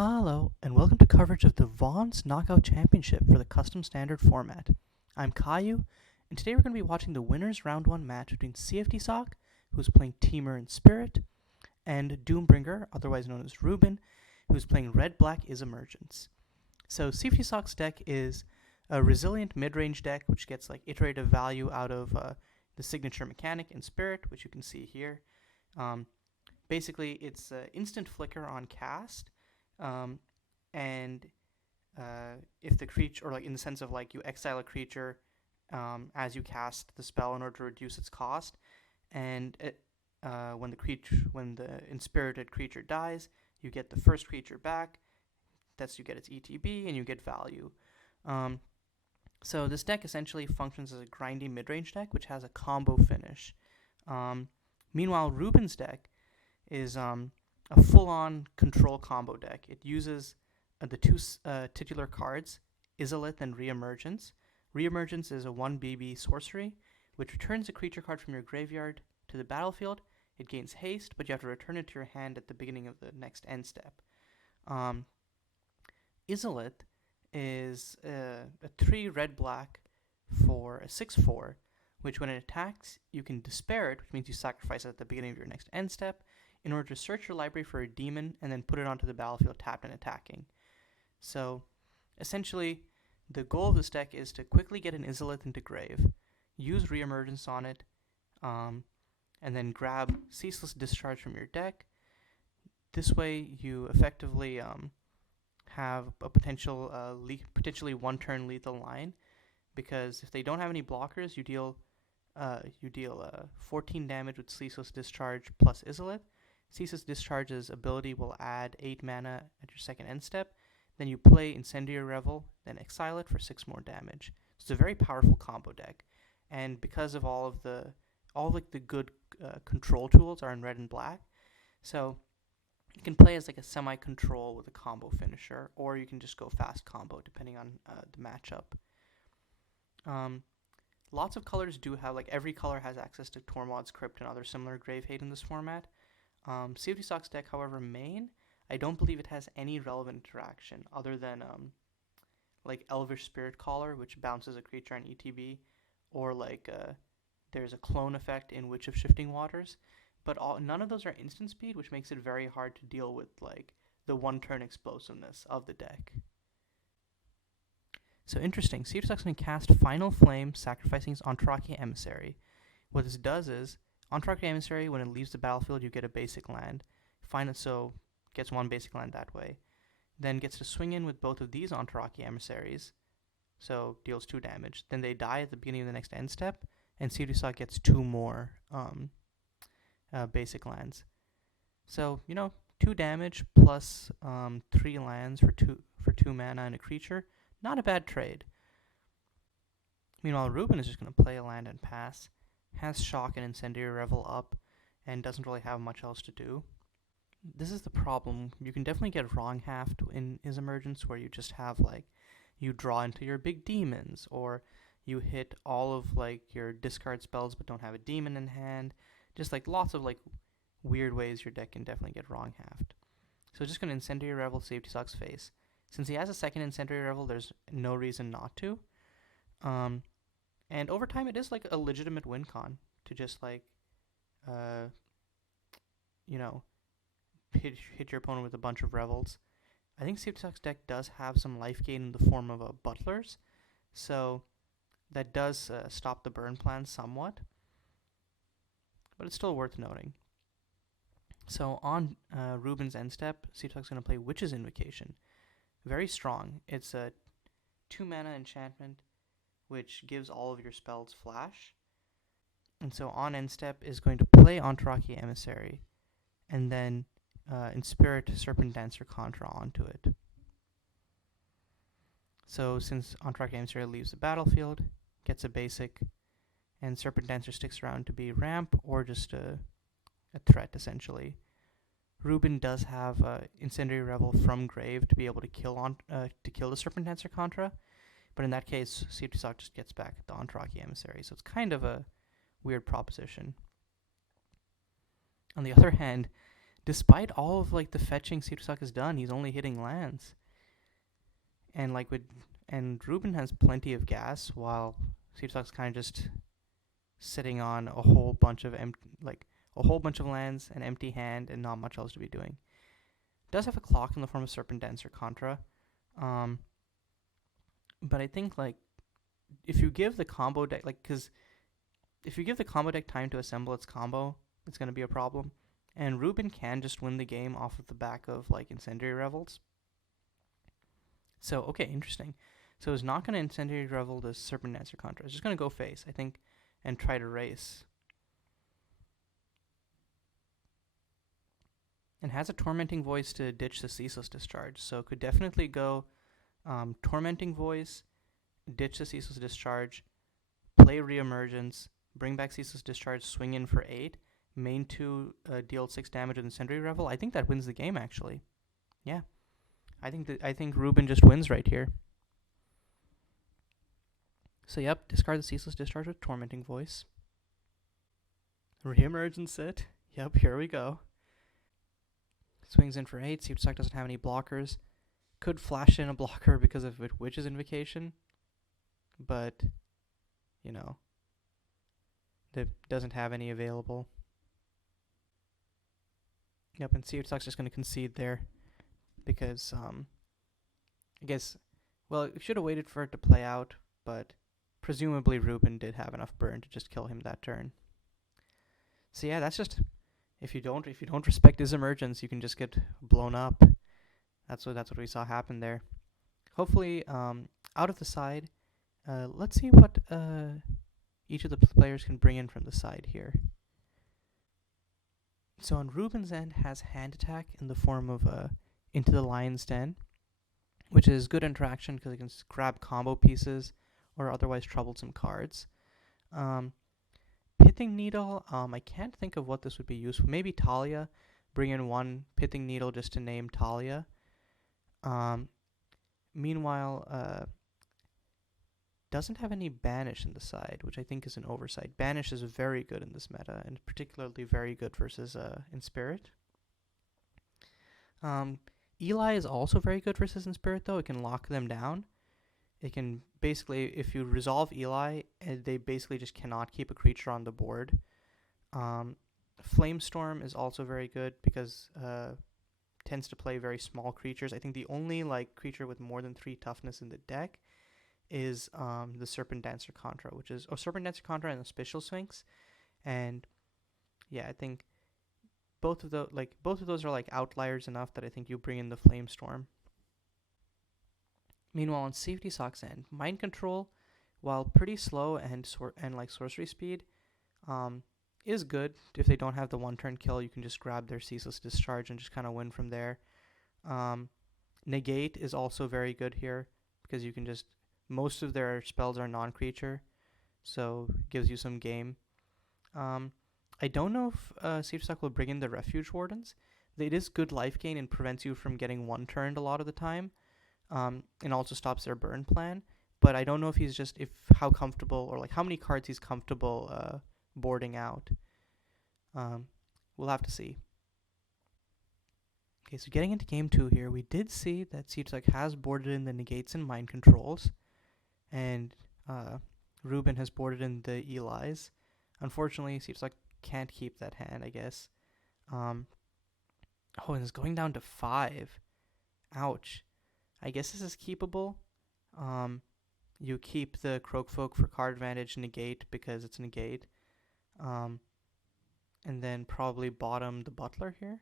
Hello, and welcome to coverage of the Vaughn's Knockout Championship for the Custom Standard format. I'm Caillou, and today we're going to be watching the winners round 1 match between Cftsoc, who's playing Temur Enspirit, and Doombringer, otherwise known as Reuben, who's playing Red-Black Izamergence. So Cftsoc deck is a resilient mid-range deck which gets like iterative value out of the signature mechanic Enspirit, which you can see here. Basically, it's instant flicker on cast. And if the creature, or like in the sense of like you exile a creature as you cast the spell in order to reduce its cost, and when the inspirited creature dies, you get the first creature back. You get its ETB and you get value. So this deck essentially functions as a grindy mid-range deck which has a combo finish. Meanwhile, Reuben's deck is a full-on control combo deck. It uses the two titular cards, Izalith and Reemergence. Reemergence is a 1/BB sorcery, which returns a creature card from your graveyard to the battlefield. It gains haste, but you have to return it to your hand at the beginning of the next end step. Izalith is a 3 red-black for a 6/4, which when it attacks, you can despair it, which means you sacrifice it at the beginning of your next end step, in order to search your library for a demon and then put it onto the battlefield tapped and attacking. So, essentially, the goal of this deck is to quickly get an Izalith into grave, use Reemergence on it, and then grab Ceaseless Discharge from your deck. This way, you effectively have a potentially one-turn lethal line, because if they don't have any blockers, you deal 14 damage with Ceaseless Discharge plus Izalith. Ceaseless Discharge's ability will add 8 mana at your second end step. Then you play Incendiary Revel, then exile it for 6 more damage. So it's a very powerful combo deck. And because of all the good control tools are in red and black, so you can play as like a semi-control with a combo finisher, or you can just go fast combo depending on the matchup. Lots of colors do have, like every color has access to Tormod's Crypt and other similar grave hate in this format. Cftsoc deck, however, main, I don't believe it has any relevant interaction other than like Elvish Spirit Caller, which bounces a creature on ETB, or like there's a clone effect in Witch of Shifting Waters, but none of those are instant speed, which makes it very hard to deal with like the one-turn explosiveness of the deck. So interesting, Cftsoc can cast Final Flame, sacrificing its Antaraki Emissary. What this does is, Antaraki Emissary, when it leaves the battlefield, you get a basic land. So gets 1 basic land that way. Then gets to swing in with both of these Antaraki Emissaries, so deals 2 damage. Then they die at the beginning of the next end step, and Cftsoc gets 2 more basic lands. So, 2 damage plus 3 lands for 2 mana and a creature. Not a bad trade. Meanwhile, Reuben is just going to play a land and pass, has Shock and Incendiary Revel up, and doesn't really have much else to do. This is the problem. You can definitely get wrong halved in Izamergence, where you just have like, you draw into your big demons, or you hit all of like your discard spells but don't have a demon in hand. Just like lots of like weird ways your deck can definitely get wrong halved. So just going to Incendiary Revel Cftsoc face. Since he has a second Incendiary Revel, there's no reason not to. And over time, it is like a legitimate win con to just like, hit your opponent with a bunch of Revels. I think Cftsoc deck does have some life gain in the form of Butlers, so that does stop the burn plan somewhat, but it's still worth noting. So on Reuben's end step, Cftsoc going to play Witch's Invocation. Very strong. It's a 2 mana enchantment which gives all of your spells flash. And so on end step is going to play Antaraki Emissary, and then Inspirit Serpent Dancer Contra onto it. So since Antaraki Emissary leaves the battlefield, gets a basic, and Serpent Dancer sticks around to be ramp or just a threat essentially. Reuben does have Incendiary Revel from grave to be able to kill the Serpent Dancer Contra, but in that case, Cftsoc just gets back the Antaraki Emissary, so it's kind of a weird proposition. On the other hand, despite all of like the fetching Cftsoc has done, he's only hitting lands. And Reuben has plenty of gas, while Cftsoc kind of just sitting on a whole bunch of lands, an empty hand, and not much else to be doing. Does have a clock in the form of Serpentance or Contra, but I think if you give the combo deck if you give the combo deck time to assemble its combo, it's going to be a problem. And Reuben can just win the game off of the back of Incendiary Revels. So, okay, interesting. So it's not going to Incendiary Revel the Serpentance or Contra. It's just going to go face, I think, and try to race. And has a Tormenting Voice to ditch the Ceaseless Discharge. So could definitely go Tormenting Voice, ditch the Ceaseless Discharge, play Reemergence, bring back Ceaseless Discharge, swing in for 8, main 2, deal 6 damage with Incendiary Revel. I think that wins the game, actually. Yeah. I think Reuben just wins right here. So yep, discard the Ceaseless Discharge with Tormenting Voice. Reemergence it. Yep, here we go. Swings in for 8. Cftsoc doesn't have any blockers. Could flash in a blocker because of Witch's Invocation. But, that doesn't have any available. Yep, and Cftsoc just going to concede there. Because, I guess, well, it should have waited for it to play out, but presumably Reuben did have enough burn to just kill him that turn. So yeah, that's just, if you don't respect Izamergence, you can just get blown up. That's what we saw happen there. Hopefully, out of the side, let's see what each of the players can bring in from the side here. So on Reuben's end has hand attack in the form of Into the Lion's Den, which is good interaction because it can grab combo pieces or otherwise troublesome cards. Pithing Needle, I can't think of what this would be used for. Maybe Talia, bring in 1 Pithing Needle just to name Talia. Meanwhile, doesn't have any Banish in the side, which I think is an oversight. Banish is very good in this meta, and particularly very good versus Enspirit. Eli is also very good versus Enspirit, though. It can lock them down. It can basically, if you resolve Eli, they basically just cannot keep a creature on the board. Flamestorm is also very good because tends to play very small creatures. I think the only creature with more than 3 toughness in the deck is the Serpent Dancer Contra, which is Serpent Dancer Contra and the Spatial Sphinx. And yeah, I think both of those are outliers enough that I think you bring in the Flamestorm. Meanwhile, on Cftsoc end, Mind Control, while pretty slow and sorcery speed, is good. If they don't have the 1-turn kill, you can just grab their Ceaseless Discharge and just kind of win from there. Negate is also very good here because you can just, most of their spells are non-creature, so gives you some game. I don't know if Cftsoc will bring in the Refuge Wardens. It is good life gain and prevents you from getting 1-turned a lot of the time, and also stops their burn plan. But I don't know if how comfortable or how many cards he's comfortable boarding out. We'll have to see. Okay, so getting into game 2 here, we did see that Cftsoc has boarded in the Negates and Mind Controls, and Reuben has boarded in the Elis. Unfortunately, Cftsoc can't keep that hand, I guess. And it's going down to 5. Ouch. I guess this is keepable. You keep the Croakfolk for card advantage, negate because it's negate. And then probably bottom the Butler here.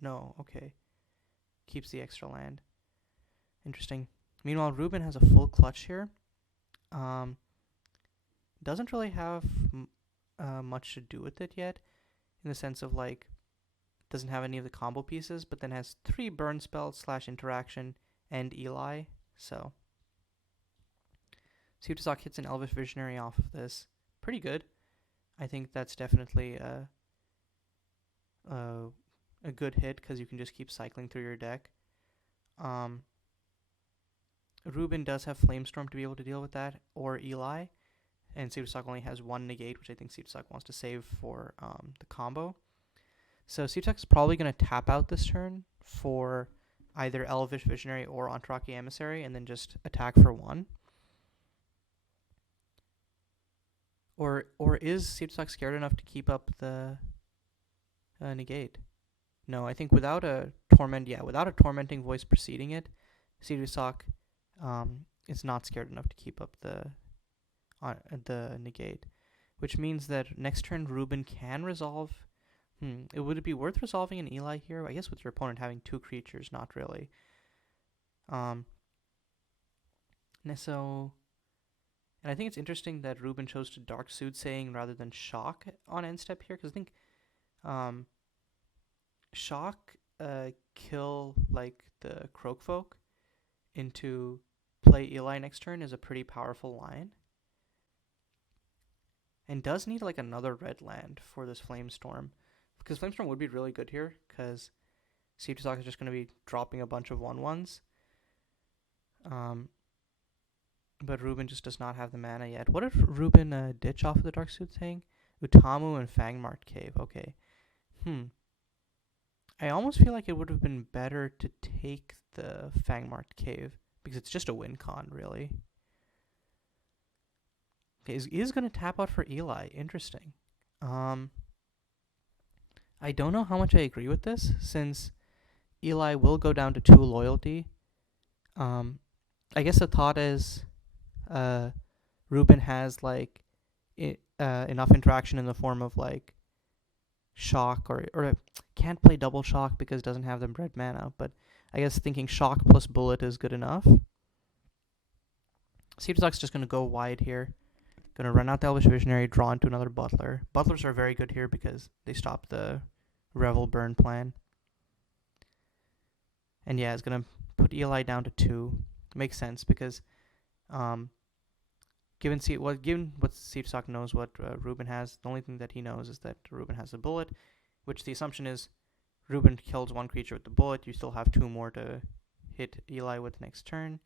No, okay. Keeps the extra land. Interesting. Meanwhile, Reuben has a full clutch here. Doesn't really have much to do with it yet, in the sense of doesn't have any of the combo pieces, but then has 3 burn spells / interaction and Eli. So Cftsoc hits an Elvish Visionary off of this. Pretty good. I think that's definitely a good hit because you can just keep cycling through your deck. Reuben does have Flamestorm to be able to deal with that, or Eli, and Cftsoc only has 1 negate, which I think Cftsoc wants to save for the combo. So Cftsoc is probably going to tap out this turn for either Elvish Visionary or Entraki Emissary, and then just attack for 1. Or is Cftsoc scared enough to keep up the negate? No, I think without a tormenting voice preceding it, Cftsoc is not scared enough to keep up the negate, which means that next turn Reuben can resolve. Would it be worth resolving an Eli here? I guess with your opponent having 2 creatures, not really. And I think it's interesting that Reuben chose to Dark Soothsaying rather than Shock on end step here, because I think Shock kill like the Croakfolk into play Eli next turn is a pretty powerful line. And does need like another red land for this Flamestorm, because Flamestorm would be really good here, because Cftsoc is just going to be dropping a bunch of 1/1s. But Reuben just does not have the mana yet. What if Reuben ditch off of the Dark Soothsaying? Utamu and Fangmarked Cave. Okay. I almost feel like it would have been better to take the Fangmarked Cave, because it's just a win con, really. Okay, is going to tap out for Eli. Interesting. I don't know how much I agree with this, since Eli will go down to 2 loyalty. I guess the thought is Reuben has like enough interaction in the form of like Shock, or can't play double Shock because it doesn't have the red mana, but I guess thinking Shock plus Bullet is good enough. Cftsoc just going to go wide here. Going to run out the Elvish Visionary, draw into another Butler. Butlers are very good here because they stop the Revel Burn plan. And yeah, it's going to put Eli down to 2. Makes sense, because given what Cftsoc knows what Reuben has, the only thing that he knows is that Reuben has a bullet, which the assumption is Reuben kills 1 creature with the bullet, you still have 2 more to hit Eli with next turn,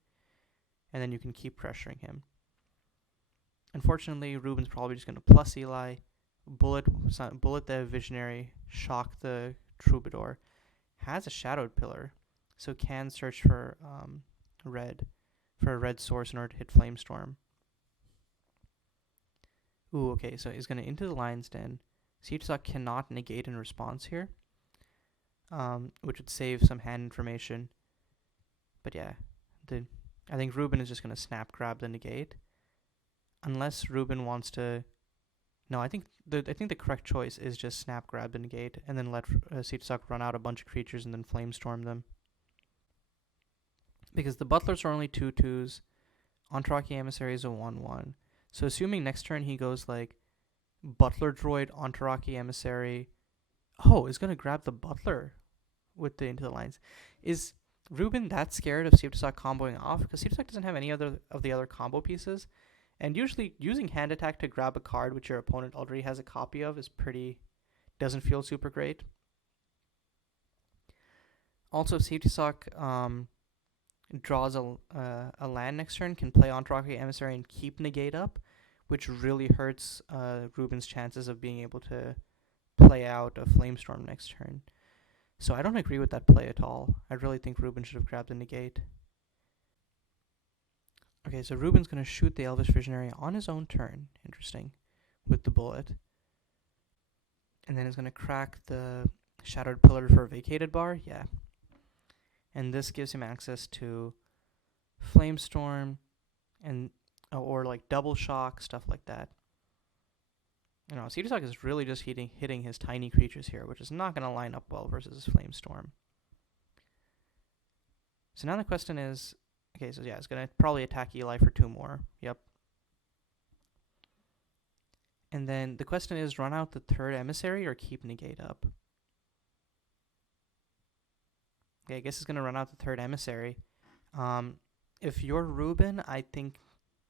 and then you can keep pressuring him. Unfortunately, Reuben's probably just going to plus Eli, bullet the Visionary, Shock the Troubadour, has a Shadowed Pillar, so can search for a red source in order to hit Flamestorm. Ooh, okay, so he's going to into the Lion's Den. Cftsoc cannot negate in response here, which would save some hand information. But yeah, I think Reuben is just going to snap grab the negate. Unless Reuben wants to... No, I think the correct choice is just snap grab the negate and then let Cftsoc run out a bunch of creatures and then Flamestorm them. Because the Butlers are only 2/2s, Entraki Emissary is a 1/1. So assuming next turn he goes like Butler Droid, Entraki Emissary... Oh, is going to grab the Butler with the Into the Lines. Is Reuben that scared of Cftsoc comboing off? Because Cftsoc doesn't have any other of the other combo pieces. And usually using hand attack to grab a card which your opponent already has a copy of is doesn't feel super great. Also, if Cftsoc draws a land next turn, can play Entraki Emissary and keep negate up, which really hurts Reuben's chances of being able to play out a Flamestorm next turn. So I don't agree with that play at all. I really think Reuben should have grabbed the negate. Okay, so Reuben's going to shoot the Elvish Visionary on his own turn, interesting, with the bullet. And then he's going to crack the Shadowed Pillar for a Vacated Bar, yeah. And this gives him access to Flamestorm and or like Double Shock, stuff like that. You know, Cftsoc is really just hitting his tiny creatures here, which is not going to line up well versus Flamestorm. So now the question is... Okay, so yeah, it's going to probably attack Eli for 2 more. Yep. And then the question is, run out the 3rd Emissary or keep negate up? Okay, I guess it's going to run out the 3rd Emissary. If you're Reuben, I think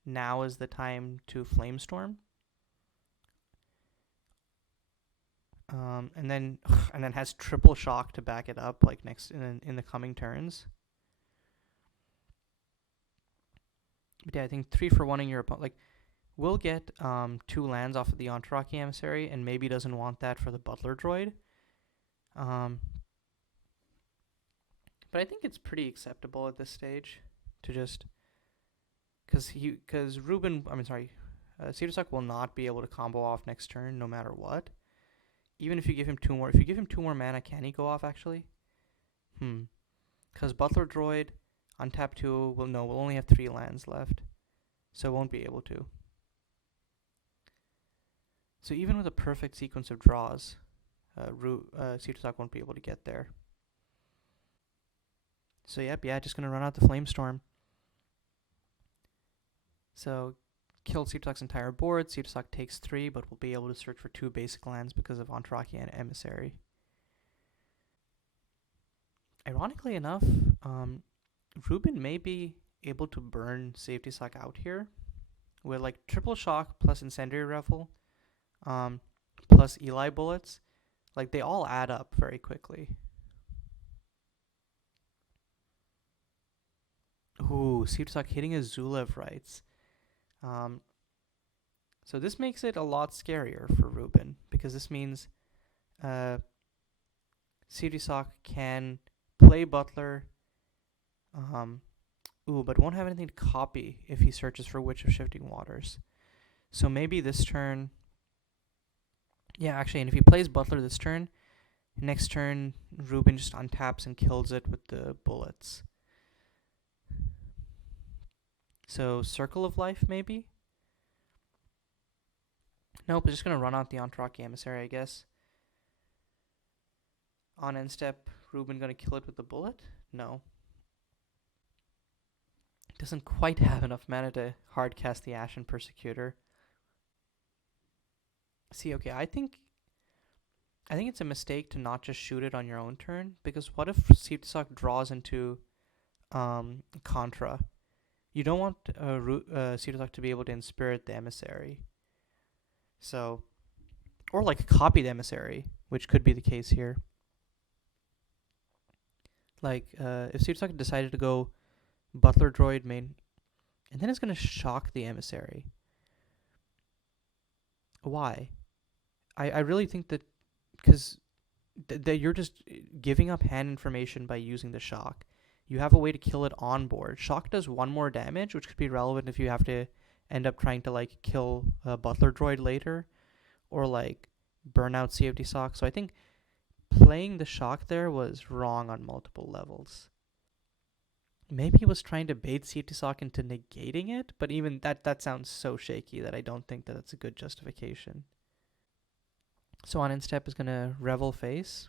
now is the time to Flamestorm. And then has triple Shock to back it up, like next in the coming turns. But yeah, I think 3 for 1ing your opponent. Like, will get 2 lands off of the Entraki Emissary, and maybe doesn't want that for the Butler Droid. Um, but I think it's pretty acceptable at this stage to just because Reuben, I mean sorry, Cftsoc will not be able to combo off next turn no matter what. Even if you give him two more, if you give him two more mana, can he go off actually? Because Butler Droid on tap 2 will we'll only have 3 lands left, so it won't be able to. So even with a perfect sequence of draws, Cftsoc won't be able to get there. So just gonna run out the Flamestorm. So kill Cftsoc entire board. Cftsoc takes 3, but will be able to search for 2 basic lands because of Entraki and Emissary. Ironically enough, Reuben may be able to burn Cftsoc out here with like triple shock plus Incendiary Revel, plus Eli bullets. Like they all add up very quickly. Ooh, Cftsoc hitting a Zulav Rights. So this makes it a lot scarier for Reuben because this means Cftsoc can play Butler, but won't have anything to copy if he searches for Witch of Shifting Waters. So maybe this turn, and if he plays Butler this turn, next turn Reuben just untaps and kills it with the bullets. So Circle of Life maybe? Nope, it's just going to run out the Entraki Emissary, I guess. On end step, Reuben going to kill it with the bullet? No. Doesn't quite have enough mana to hardcast the Ashen Persecutor. See, okay, I think it's a mistake to not just shoot it on your own turn, because what if Cftsoc draws into Contra? You don't want Cftsoc to be able to Enspirit the Emissary. So, or like copy the Emissary, which could be the case here. Like, if Cftsoc decided to go Butler Droid main, and then it's going to shock the Emissary. Why? I really think that, because you're just giving up hand information by using the shock. You have a way to kill it on board. Shock does 1 more damage, which could be relevant if you have to end up trying to like kill a Butler Droid later, or like burn out Cftsoc. So I think playing the shock there was wrong on multiple levels. Maybe he was trying to bait Cftsoc into negating it, but even that sounds so shaky that I don't think that that's a good justification. So on end step is gonna Revel face.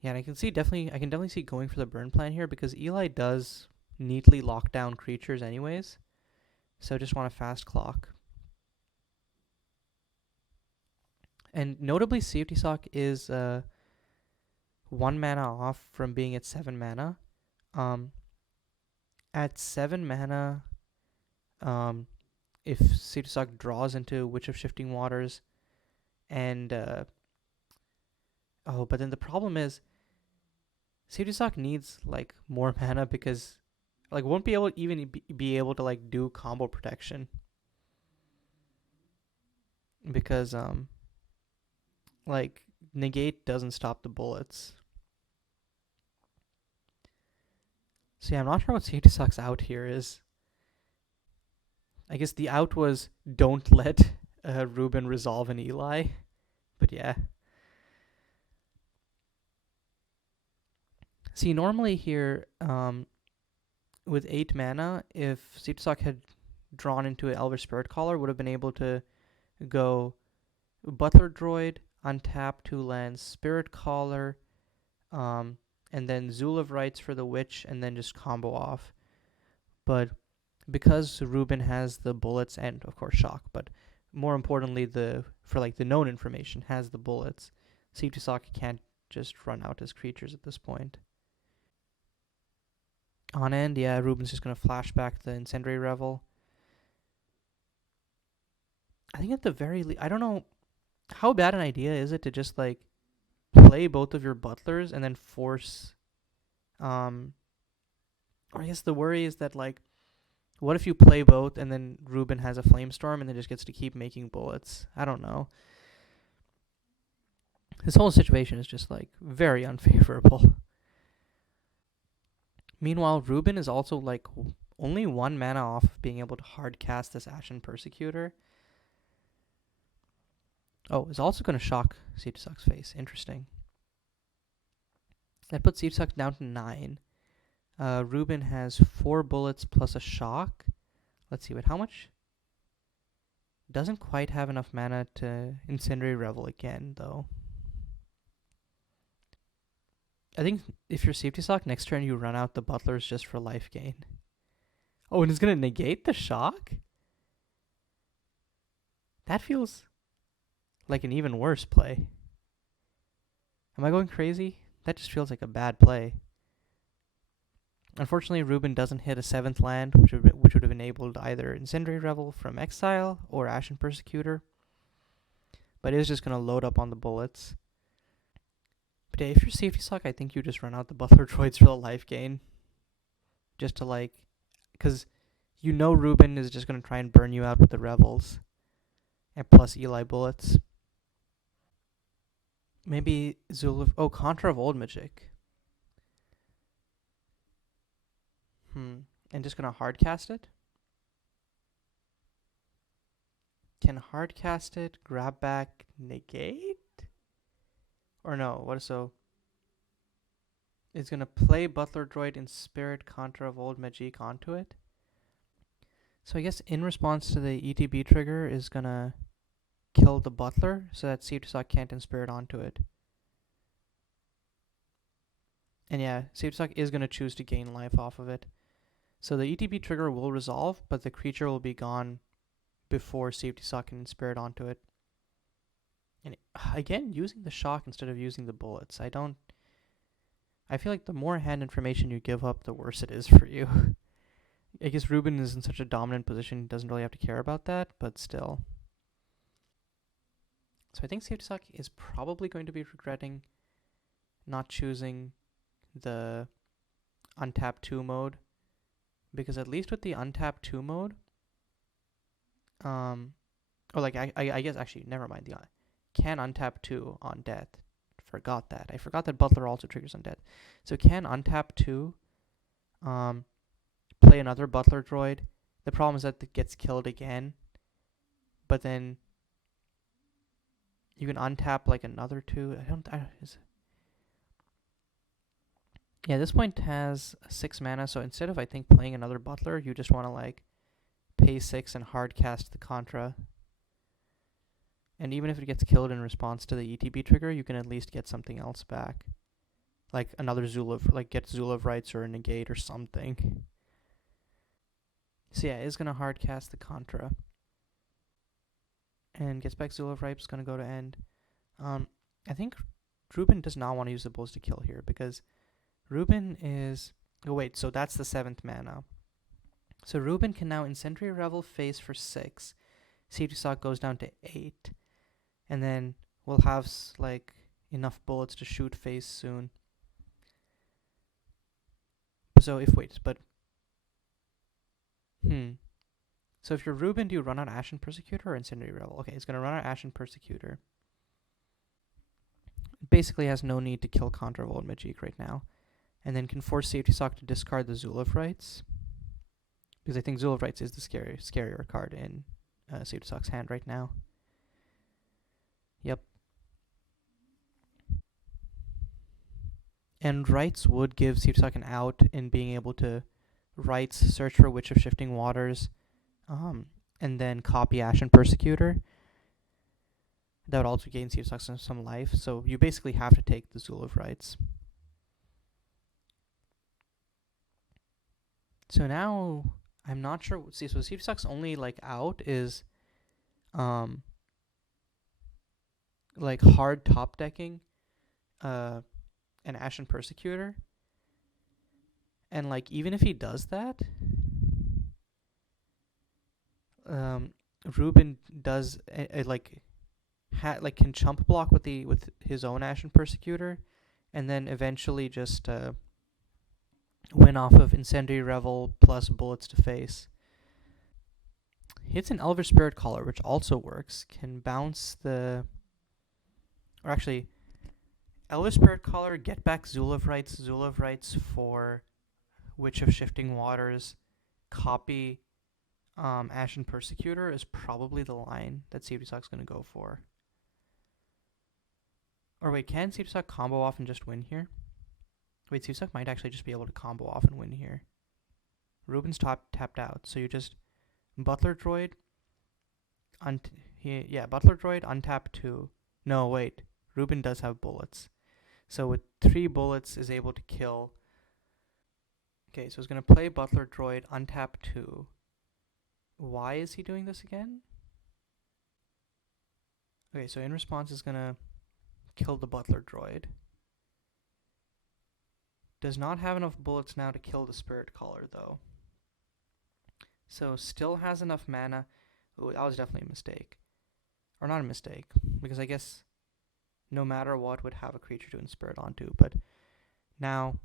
Yeah, and I can definitely see going for the burn plan here because Eli does neatly lock down creatures anyways. So just want a fast clock. And notably, Cftsoc is 1 mana off from being at 7 mana. At 7 mana, if Cftsoc draws into Witch of Shifting Waters, and but then the problem is Cftsoc needs like more mana because like won't be able be able to like do combo protection because like negate doesn't stop the bullets. So yeah, I'm not sure what Cftsoc out here is. I guess the out was don't let Reuben resolve an Eli, but yeah. See, normally here, with 8 mana, if Cftsoc had drawn into an Elvish Spirit Caller, would have been able to go Butler Droid, untap 2 lands, Spirit Caller, and then Zulav Rights for the Witch, and then just combo off. But because Reuben has the bullets and, of course, shock, but more importantly, for the known information, has the bullets, Cftsoc can't just run out his creatures at this point. On end, yeah, Reuben's just going to flash back the Incendiary Revel. I think at the very least, I don't know, how bad an idea is it to just, like, play both of your butlers and then force, or I guess the worry is that, like, what if you play both and then Reuben has a Flamestorm and then just gets to keep making bullets? I don't know. This whole situation is just like very unfavorable. Meanwhile, Reuben is also like only 1 mana off of being able to hard cast this Ashen Persecutor. Oh, is also going to shock Cftsoc face. Interesting. That puts Cftsoc down to 9. Reuben has 4 bullets plus a shock. Let's see, wait, how much? Doesn't quite have enough mana to Incendiary Revel again, though. I think if you're Cftsoc, next turn you run out the Butlers just for life gain. Oh, and it's going to negate the shock? That feels like an even worse play. Am I going crazy? That just feels like a bad play. Unfortunately, Reuben doesn't hit a 7th land, which would have enabled either Incendiary Revel from Exile or Ashen Persecutor. But it is just going to load up on the bullets. But yeah, if you're Cftsoc, I think you just run out the Butler Droids for the life gain. Just to like... Because you know Reuben is just going to try and burn you out with the Revels. And plus Eli bullets. Maybe Zuluf... Oh, Contra of Old Magic. And just going to hardcast it? Can hardcast it, grab back, negate? Or no, what is so? It's going to play Butler Droid Enspirit Contra of Old Magic onto it. So I guess in response to the ETB trigger is going to kill the Butler so that Cftsoc can't Enspirit onto it. And yeah, Cftsoc is going to choose to gain life off of it. So the ETB trigger will resolve, but the creature will be gone before Cftsoc can Inspirit onto it. And again, using the shock instead of using the bullets. I feel like the more hand information you give up, the worse it is for you. I guess Reuben is in such a dominant position, he doesn't really have to care about that, but still. So I think Cftsoc is probably going to be regretting not choosing the untap 2 mode. Because at least with the untap 2 mode, I guess actually, never mind. Can untap 2 on death. Forgot that. I forgot that Butler also triggers on death. So can untap 2, play another Butler droid. The problem is that it gets killed again. But then you can untap like another 2. Yeah, this point has 6 mana, so instead of, I think, playing another Butler, you just want to, like, pay 6 and hardcast the Contra. And even if it gets killed in response to the ETB trigger, you can at least get something else back. Like another Zulav, like get Zulav Rights or a Negate or something. So yeah, it's going to hardcast the Contra. And gets back Zulav Rights, going to go to end. I think Reuben does not want to use the Bulls to kill here, because Reuben is... Oh wait, so that's the 7th mana. So Reuben can now Incendiary Revel face for 6. Cftsoc goes down to 8. And then we'll have like enough bullets to shoot face soon. So if So if you're Reuben, do you run out Ashen Persecutor or Incendiary Revel? Okay, it's going to run out Ashen Persecutor. It basically has no need to kill Contra of Old Magic right now. And then can force Cftsoc to discard the Zulav Rights. Because I think Zulav Rights is the scarier card in Cftsoc hand right now. Yep. And Rights would give Cftsoc an out in being able to Rights, search for Witch of Shifting Waters, and then copy Ashen Persecutor. That would also gain Cftsoc some life, so you basically have to take the Zulav Rights. So now, I'm not sure. So Cftsoc only like out is like hard top decking an Ashen Persecutor. And like even if he does that, Reuben does can chump block with his own Ashen Persecutor, and then eventually just win off of Incendiary Revel plus bullets to face. Hits an Elvish Spirit Caller, which also works. Can bounce the... Or actually, Elder Spirit Caller, get back Zulav Rights for Witch of Shifting Waters, copy Ashen Persecutor is probably the line that Cftsoc going to go for. Or wait, can Cftsoc combo off and just win here? Wait, Cftsoc might actually just be able to combo off and win here. Reuben's tapped out, so you just Butler Droid. Butler Droid, untap 2. No, wait. Reuben does have bullets. So with 3 bullets is able to kill. Okay, so he's going to play Butler Droid, untap 2. Why is he doing this again? Okay, so in response is going to kill the Butler Droid. Does not have enough bullets now to kill the Spirit Caller, though. So still has enough mana. Ooh, that was definitely a mistake. Or not a mistake, because I guess no matter what would have a creature to Enspirit onto, but now...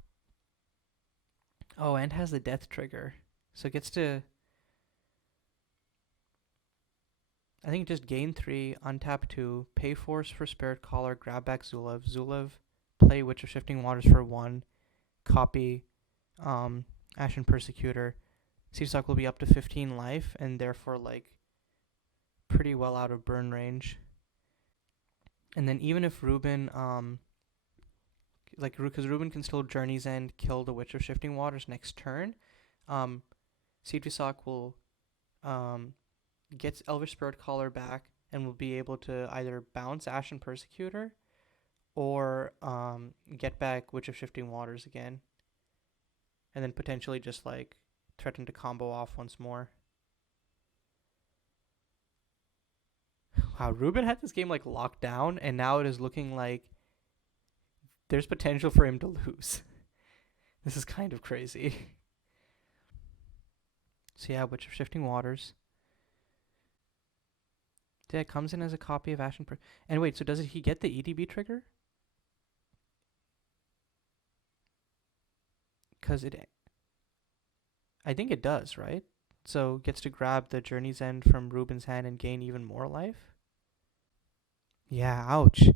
Oh, and has the death trigger. So it gets to... I think just gain 3, untap 2, pay force for Spirit Caller, grab back Zulav, play Witch of Shifting Waters for 1, copy Ashen Persecutor. Cftsoc will be up to 15 life, and therefore, like, pretty well out of burn range. And then even if Reuben, because Reuben can still Journey's End, kill the Witch of Shifting Waters next turn, Cftsoc will get Elvish Spirit Caller back and will be able to either bounce Ashen Persecutor or get back Witch of Shifting Waters again. And then potentially just, like, threaten to combo off once more. Wow, Reuben had this game, like, locked down, and now it is looking like there's potential for him to lose. This is kind of crazy. So yeah, Witch of Shifting Waters. Yeah, it comes in as a copy of Ashen and wait, so does he get the EDB trigger? Because I think it does, right? So gets to grab the Journey's End from Reuben's hand and gain even more life? Yeah, ouch.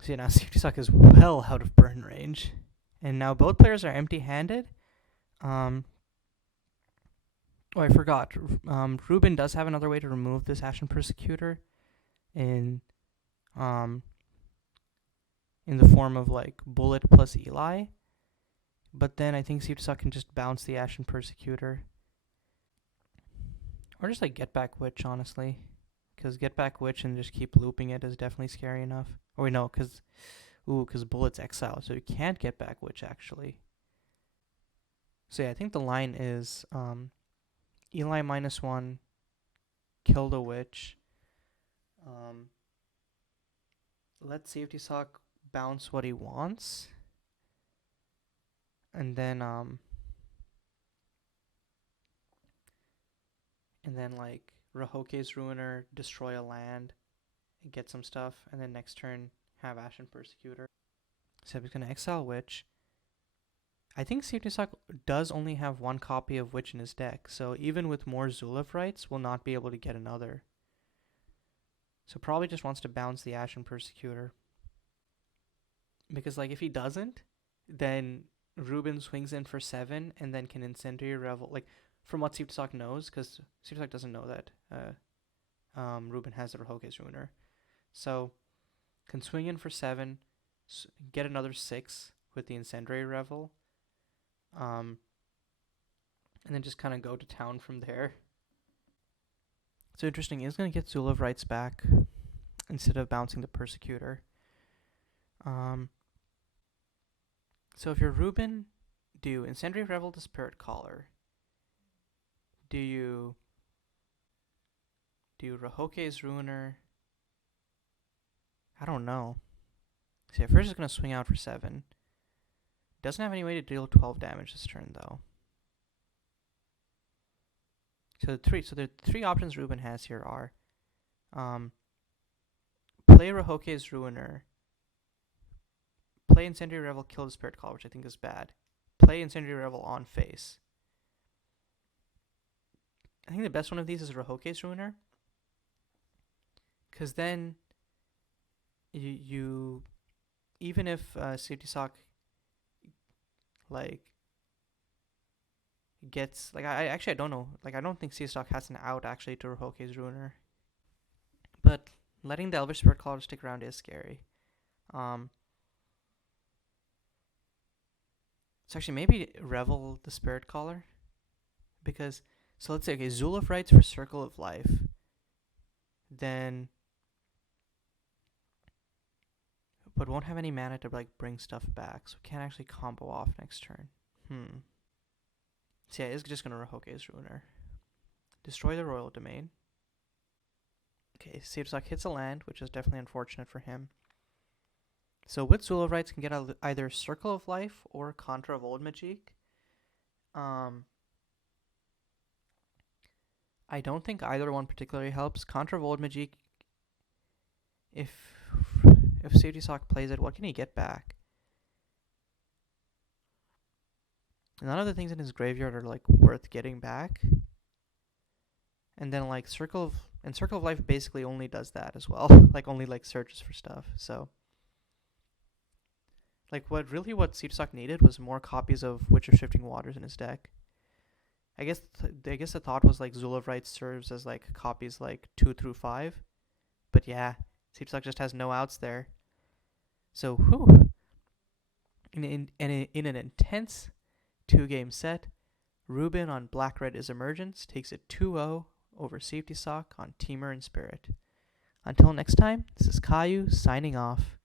So yeah, now Cftsoc is well out of burn range. And now both players are empty-handed. Oh, I forgot. Reuben does have another way to remove this Ashen Persecutor in the form of, like, Bullet plus Eli. But then I think Cftsoc can just bounce the Ashen Persecutor. Or just, like, Get Back Witch, honestly. Because Get Back Witch and just keep looping it is definitely scary enough. Oh, wait, no, because Bullet's exiled, so you can't Get Back Witch, actually. So yeah, I think the line is Eli -1, kill the Witch. Let Cftsoc bounce what he wants. And then like Rahoke's Ruiner, destroy a land, and get some stuff, and then next turn have Ashen Persecutor. So he's gonna exile Witch. I think Cftsoc does only have 1 copy of Witch in his deck, so even with more Zulav rights, will not be able to get another. So probably just wants to bounce the Ashen Persecutor. Because, like, if he doesn't, then Reuben swings in for 7 and then can Incendiary Revel. Like, from what Cftsoc knows, because Cftsoc doesn't know that Reuben has the Rahoke's Ruiner. So, can swing in for 7, get another 6 with the Incendiary Revel, and then just kind of go to town from there. So interesting, he's going to get Zulav rights back instead of bouncing the Persecutor. So if you're Reuben, do you Incendiary Revel the Spirit Caller? Do you Rahoke's Ruiner? I don't know. See, at first it's going to swing out for 7. Doesn't have any way to deal 12 damage this turn, though. So the 3 options Reuben has here are play Rahoke's Ruiner, play Incendiary Revel, kill the Spirit Caller, which I think is bad. Play Incendiary Revel on face. I think the best one of these is Rahoke's Ruiner, because then you even if Cftsoc like gets like I actually I don't know, like I don't think Cftsoc has an out actually to Rohoke's Ruiner, but letting the Elvish Spirit Caller stick around is scary. So actually maybe Revel the Spirit Caller, because so let's say okay, Zuluf writes for Circle of Life, then but won't have any mana to like bring stuff back, so can't actually combo off next turn. So yeah, it's just gonna Rohoke's Ruiner. Destroy the Royal Domain. Okay, Cftsoc hits a land, which is definitely unfortunate for him. So with Zuluf Rights can get either Circle of Life or Contra of Old Magique. I don't think either one particularly helps. Contra of Old Magique, if Cftsoc plays it, what can he get back? None of the things in his graveyard are like worth getting back. And then like Circle of Life basically only does that as well. Like only like searches for stuff. So like what Cftsoc needed was more copies of Witch of Shifting Waters in his deck. I guess the thought was like Zuluf Rights serves as like copies like 2 through 5. But yeah, Cftsoc just has no outs there. So whew. In an intense 2-game set, Reuben on Black-Red Izamergence takes it 2-0 over Cftsoc on Temur Enspirit. Until next time, this is Caillou signing off.